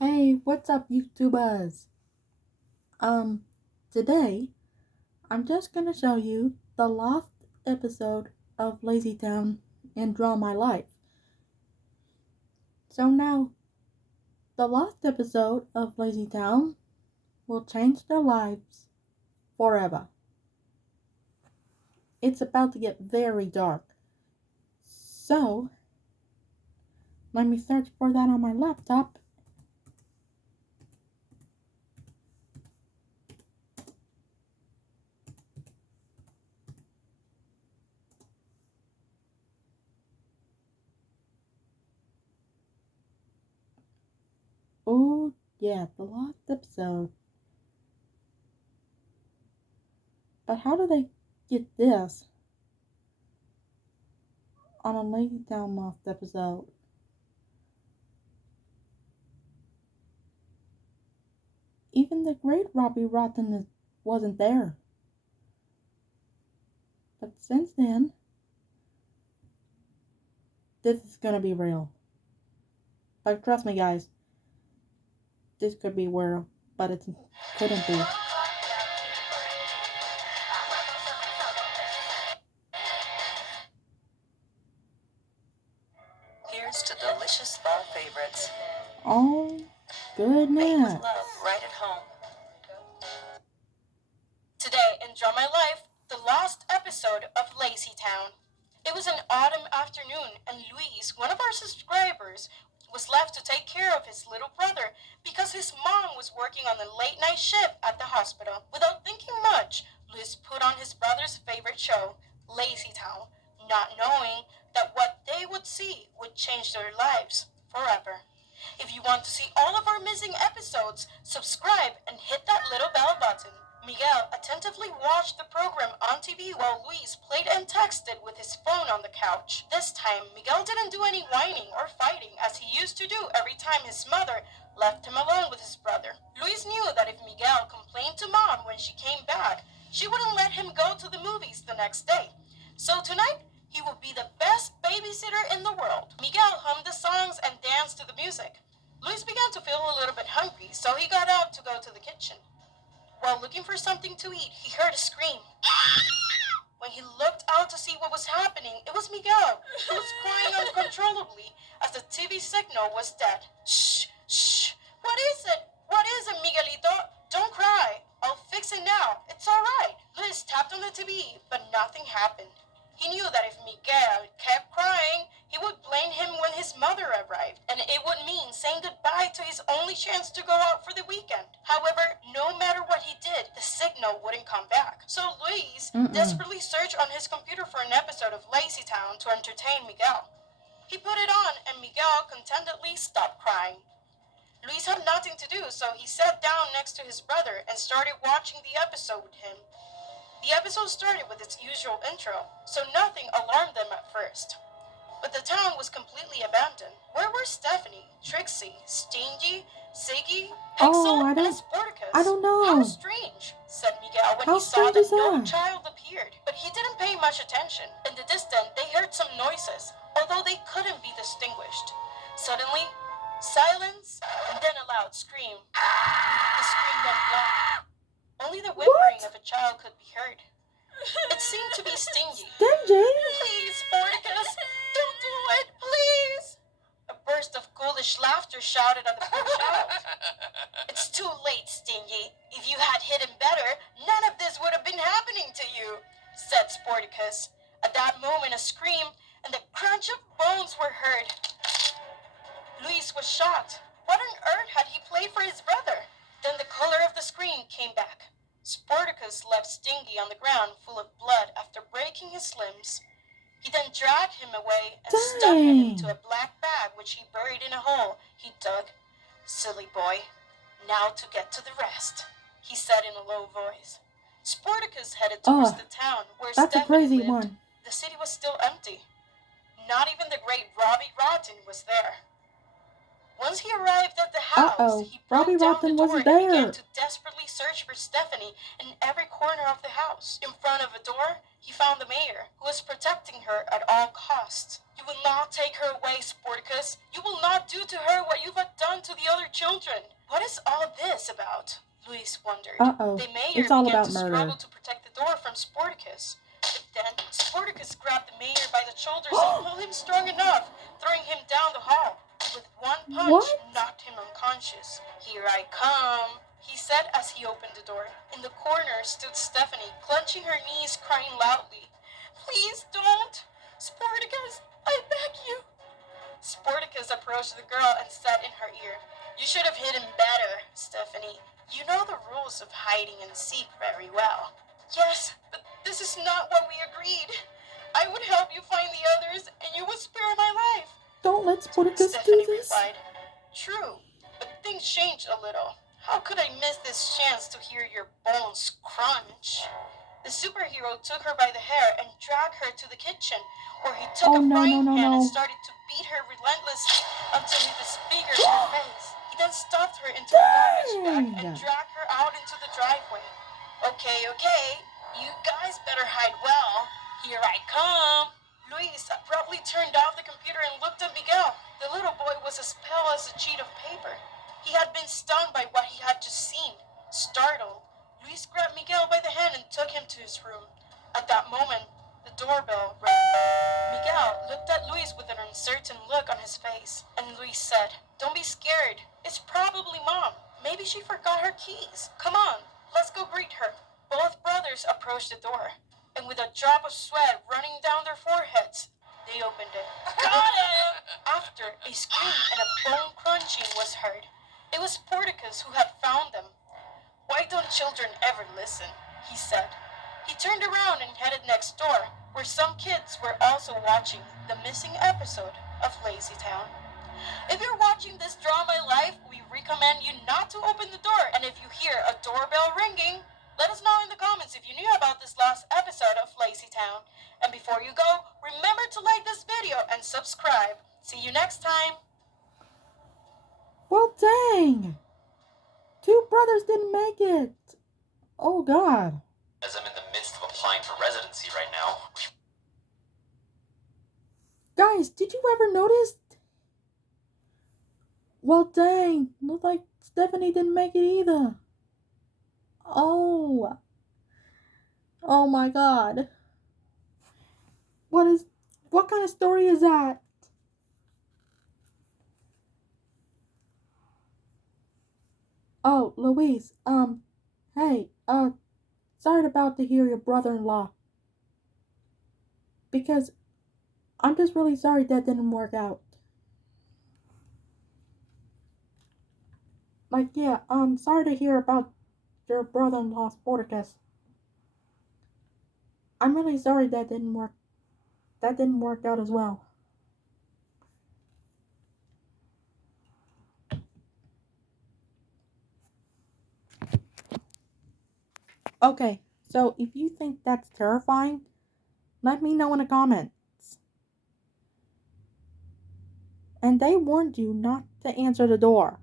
Hey, what's up, YouTubers? Um, Today I'm just gonna show you the last episode of Lazytown and Draw My Life. So now, the last episode of Lazytown will change their lives forever. It's about to get very dark. So, let me search for that on my laptop. Oh, yeah, the last episode. But how do they get this on a Lazytown last episode? Even the great Robbie Rotten wasn't there. But since then, this is gonna be real. But trust me, guys, this could be real, but it couldn't be. Here's to delicious fall favorites. Oh, Made with goodness. love right at home. Today, enjoy my life, the last episode of Lazytown. It was an autumn afternoon, and Luis, one of our subscribers, was left to take care of his little brother because his mom was working on the late night shift at the hospital. Without thinking much, Luis put on his brother's favorite show, Lazytown, not knowing that what they would see would change their lives forever. If you want to see all of our missing episodes, subscribe and hit that little bell button. Miguel attentively watched the program on TV while Luis played and texted with his phone on the couch. This time, Miguel didn't do any whining or fighting as he used to do every time his mother left him alone with his brother. Luis knew that if Miguel complained to mom when she came back, she wouldn't let him go to the movies the next day. So tonight, he would be the best babysitter in the world. Miguel hummed the songs and danced to the music. Luis began to feel a little bit hungry, so he got up to go to the kitchen. While looking for something to eat, he heard a scream. When he looked out to see what was happening, it was Miguel, who was crying uncontrollably as the TV signal was dead. Shh, shh. What is it? What is it, Miguelito? Don't cry. I'll fix it now. It's all right. Luis tapped on the TV, but nothing happened. He knew that if Miguel kept crying, he would blame him when his mother arrived, and it would mean saying goodbye to his only chance to go out for the weekend. However, no matter what he did, the signal wouldn't come back. So Luis desperately searched on his computer for an episode of Lazytown to entertain Miguel. He put it on, and Miguel contentedly stopped crying. Luis had nothing to do, so he sat down next to his brother and started watching the episode with him. The episode started with its usual intro, so nothing alarmed them at first. But the town was completely abandoned. Where were Stephanie, Trixie, Stingy, Siggy, Pixel, and Sporticus? I don't know. How strange, said Miguel when How he saw strange that is no that? child appeared. But he didn't pay much attention. In the distance, they heard some noises, although they couldn't be distinguished. Suddenly, silence, and then a loud scream. The scream went blank. Only the whimpering of a child could be heard. It seemed to be Stingy. Stingy? Please, Sporticus, don't do it, please! A burst of ghoulish laughter shouted at the poor child. It's too late, Stingy. If you had hidden better, none of this would have been happening to you, said Sporticus. At that moment, a scream and the crunch of bones were heard. Luis was shocked. What on earth had he played for his brother? Then the color of the scream came back. Sporticus left Stingy on the ground full of blood after breaking his limbs. He then dragged him away and stuffed him into a black bag which he buried in a hole he dug. Silly boy. Now to get to the rest, he said in a low voice. Sporticus headed towards the town where That's a Stephanie crazy lived. one. The city was still empty. Not even the great Robbie Rotten was there. Once he arrived at the house, he broke Robbie down Rotten the door wasn't and began there. to desperately searched for Stephanie in every corner of the house. In front of a door, he found the mayor, who was protecting her at all costs. You will not take her away, Sporticus. You will not do to her what you have done to the other children. What is all this about? Luis wondered. Uh-oh. The mayor It's all began about to murder. struggle to protect the door from Sporticus. But then, Sporticus grabbed the mayor by the shoulders and pulled him strong enough, throwing him down the hall. And with one punch, What? knocked him unconscious. Here I come, he said as he opened the door. In the corner stood Stephanie, clenching her knees, crying loudly. Please don't! Sporticus, I beg you! Sporticus approached the girl and said in her ear, You should have hidden better, Stephanie. You know the rules of hiding and seek very well. Yes, but this is not what we agreed. I would help you find the others, and you would spare my life. Don't let Sporticus Stephanie do this. replied, True, but things changed a little. How could I miss this chance to hear your bones crunch? The superhero took her by the hair and dragged her to the kitchen, where he took a frying pan and started to beat her relentlessly until he disfigured her face. He then stuffed her into a garbage bag and dragged her out into the driveway. Okay, you guys better hide well. Here I come. Luis abruptly turned off the computer and looked at Miguel. The little boy was as pale as a sheet of paper. He had been stunned by what he had just seen. Startled, Luis grabbed Miguel by the hand and took him to his room. At that moment, the doorbell rang. Miguel looked at Luis with an uncertain look on his face, and Luis said, Don't be scared. It's probably Mom. Maybe she forgot her keys. Come on, let's go greet her. Both brothers approached the door, and with a drop of sweat running down their foreheads, they opened it. Got him! After, a scream and a bone crunching was heard. It was Sporticus who had found them. Why don't children ever listen? He said. He turned around and headed next door, where some kids were also watching the missing episode of Lazytown. If you're watching this Drama Live, we recommend you not to open the door. And if you hear a doorbell ringing, let us know in the comments if you knew about this last episode of Lazytown. And before you go, remember to like this video and subscribe. See you next time. Well, dang. 2 brothers didn't make it. Oh, God. As I'm in the midst of applying for residency right now. Guys, did you ever notice? Well, dang. Looks like Stephanie didn't make it either. Oh. Oh, my God. What kind of story is that? Oh, Louise, hey, sorry about to hear your brother-in-law. Because I'm just really sorry that didn't work out. Like, yeah, sorry to hear about your brother-in-law, Sporticus. I'm really sorry that didn't work out as well. Okay, so if you think that's terrifying, let me know in the comments. And they warned you not to answer the door.